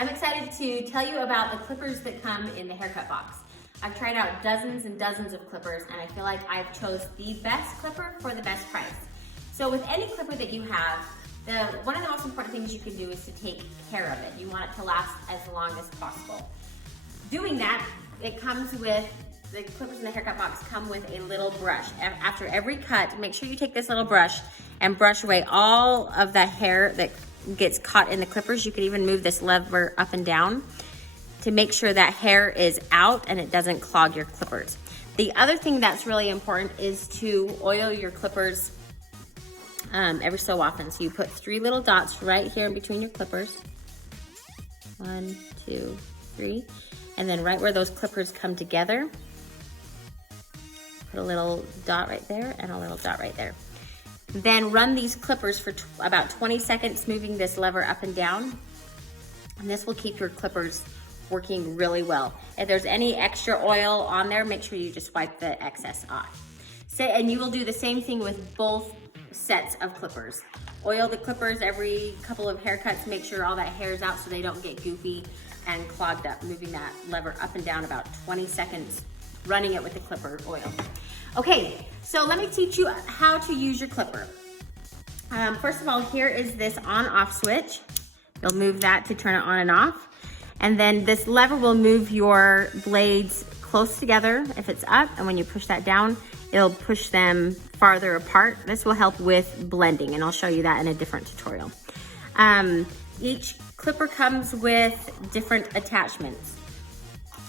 I'm excited to tell you about the clippers that come in the haircut box. I've tried out dozens and dozens of clippers, and I feel like I've chose the best clipper for the best price. So with any clipper that you have, one of the most important things you can do is to take care of it. You want it to last as long as possible. Doing that, it comes with, the clippers in the haircut box come with a little brush. After every cut, make sure you take this little brush and brush away all of the hair that gets caught in the clippers. You can even move this lever up and down to make sure that hair is out and it doesn't clog your clippers. The other thing that's really important is to oil your clippers every so often. So you put 3 little dots right here in between your clippers. 1, 2, 3. And then right where those clippers come together, put a little dot right there and a little dot right there. Then run these clippers for about 20 seconds, moving this lever up and down. And this will keep your clippers working really well. If there's any extra oil on there, make sure you just wipe the excess off. And you will do the same thing with both sets of clippers. Oil the clippers every couple of haircuts, make sure all that hair is out so they don't get goofy and clogged up, moving that lever up and down about 20 seconds, running it with the clipper oil. Okay, so let me teach you how to use your clipper. First of all, here is this on-off switch. You'll move that to turn it on and off. And then this lever will move your blades close together if it's up, and when you push that down, it'll push them farther apart. This will help with blending, and I'll show you that in a different tutorial. Each clipper comes with different attachments.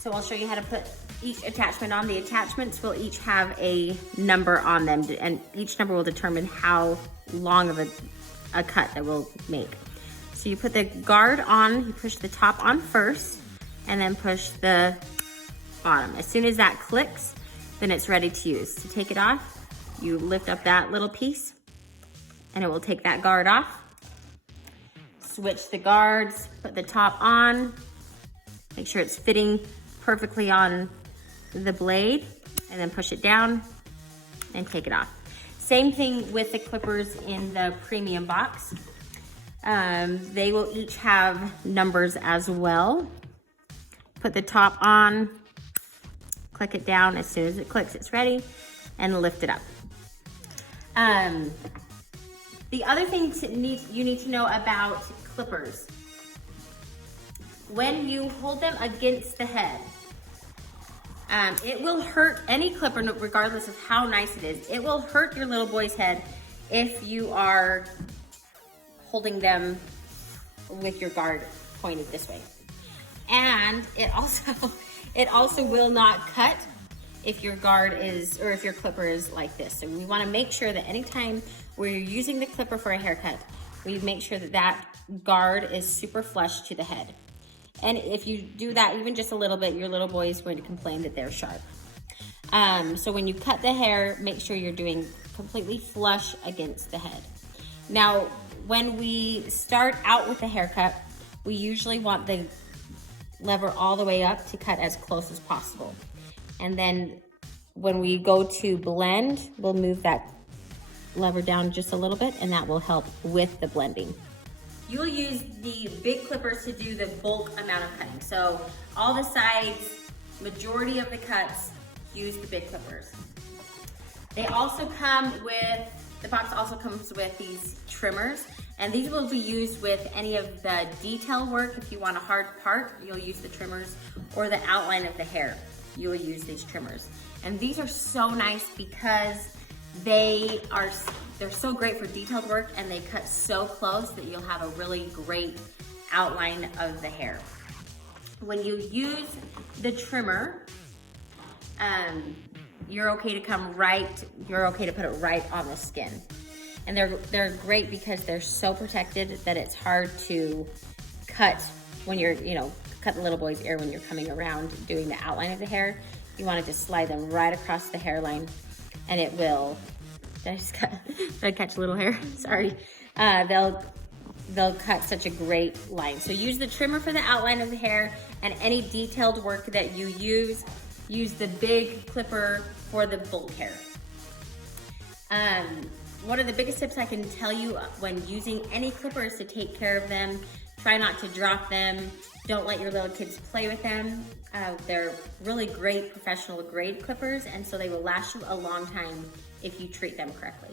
So I'll show you how to put each attachment on. The attachments will each have a number on them, and each number will determine how long of a cut that we'll make. So you put the guard on, you push the top on first, and then push the bottom. As soon as that clicks, then it's ready to use. To take it off, you lift up that little piece, and it will take that guard off. Switch the guards, put the top on, make sure it's fitting perfectly on the blade, and then push it down and take it off. Same thing with the clippers in the premium box. They will each have numbers as well. Put the top on, click it down. As soon as it clicks, it's ready, and lift it up. The other thing you need to know about clippers, when you hold them against the head, it will hurt any clipper, regardless of how nice it is. It will hurt your little boy's head if you are holding them with your guard pointed this way. And it also will not cut if your guard is, or if your clipper is like this. So we want to make sure that anytime where you're using the clipper for a haircut, we make sure that that guard is super flush to the head. And if you do that even just a little bit, your little boy is going to complain that they're sharp. So when you cut the hair, make sure you're doing completely flush against the head. Now, when we start out with the haircut, we usually want the lever all the way up to cut as close as possible. And then when we go to blend, we'll move that lever down just a little bit, and that will help with the blending. You'll use the big clippers to do the bulk amount of cutting. So all the sides, majority of the cuts, use the big clippers. They also come with, the box also comes with these trimmers, and these will be used with any of the detail work. If you want a hard part, you'll use the trimmers, or the outline of the hair, you'll use these trimmers. And these are so nice because they're so great for detailed work, and they cut so close that you'll have a really great outline of the hair. When you use the trimmer, you're okay to put it right on the skin. And they're great because they're so protected that it's hard to cut when you're, cut the little boy's ear when you're coming around doing the outline of the hair. You want to just slide them right across the hairline, and it will, did I catch a little hair? Sorry. They'll cut such a great line. So use the trimmer for the outline of the hair, and any detailed work that you use the big clipper for the bulk hair. One of the biggest tips I can tell you when using any clipper is to take care of them. Try not to drop them. Don't let your little kids play with them. They're really great professional grade clippers, and so they will last you a long time if you treat them correctly.